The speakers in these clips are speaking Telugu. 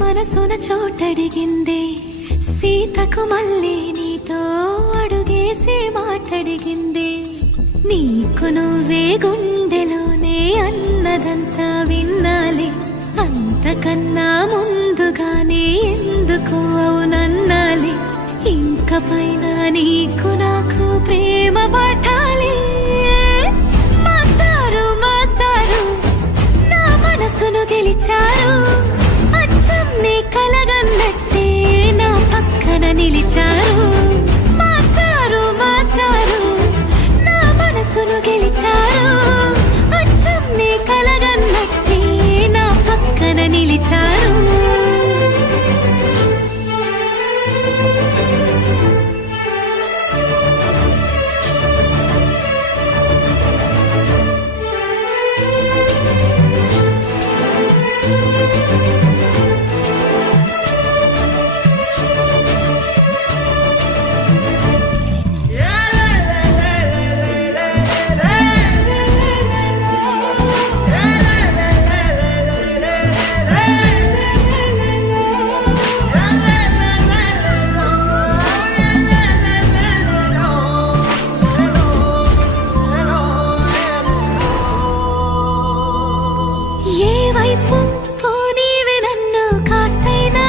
మనసున చోటడిగిందే సీతకు మళ్ళీ నీతో అడుగేసి మాటడిగిందే నీకు నువ్వే గుండెలోనే అన్నదంతా విన్నాలి అంతకన్నా ముందుగానే ఎందుకు అవునన్నాలి ఇంక పైన నీకు నాకు ప్రేమ పట్టాలి మాస్టారు మాస్టారు నా మనసును గెలిచారు అచ్చం నీ కలగన్నట్టే నా పక్కన నిలిచారు మాస్టారు మాస్టారు నా మనసును గెలిచారు అచ్చం నీ కలగన్నట్టే నా పక్కన నిలిచారు ఏ వైపు పోనీవి నన్ను కాస్తైనా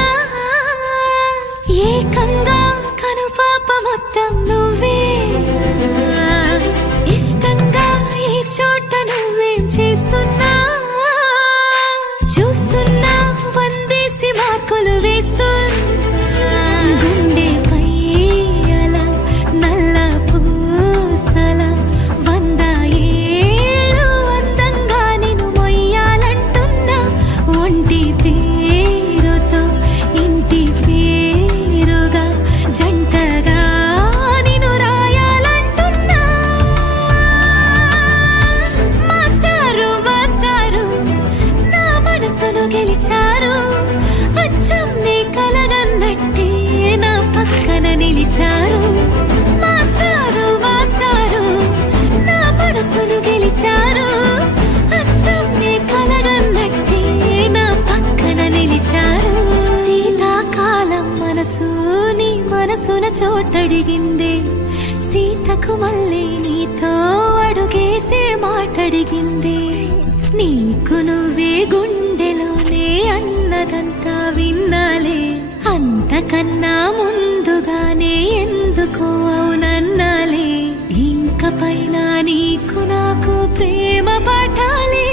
ఏకంగా కనుపాప మొత్తం నువ్వే ఇష్టంగా ఏ చోట నువ్వేం చేస్తున్నా చూస్తున్నా వందేసి మార్కులు వేస్తున్నా గుండెపై అలా నల్ల పూసల 100 ఏళ్ళు అందంగా నిన్ను మొయ్యాలంటున్నా ఒంటి పేరుతో ఇంటి పేరుగా జంటగా నిన్ను రాయాలంటున్నా మాస్టారు మాస్టారు నా మనసును గెలిచారు అచ్చం నీ కలగన్నట్టే నా పక్కన నిలిచారు మాస్టారు మాస్టారు నా మనసును గెలిచారు అచ్చం నీ కలగన్నట్టే నా పక్కన నిలిచారు శీతాకాలం మనసు నీ మనసున చోటడిగిందే సీతకు మళ్ళీ నీతో అడుగేసే మాటడిగిందే నీకు నువ్వే గుండెలోనే అన్నదంతా విన్నాలే అంతకన్నా ముందుగానే ఎందుకు అవునన్నాలే ఇంక పైన నీకు నాకు ప్రేమ పట్టాలి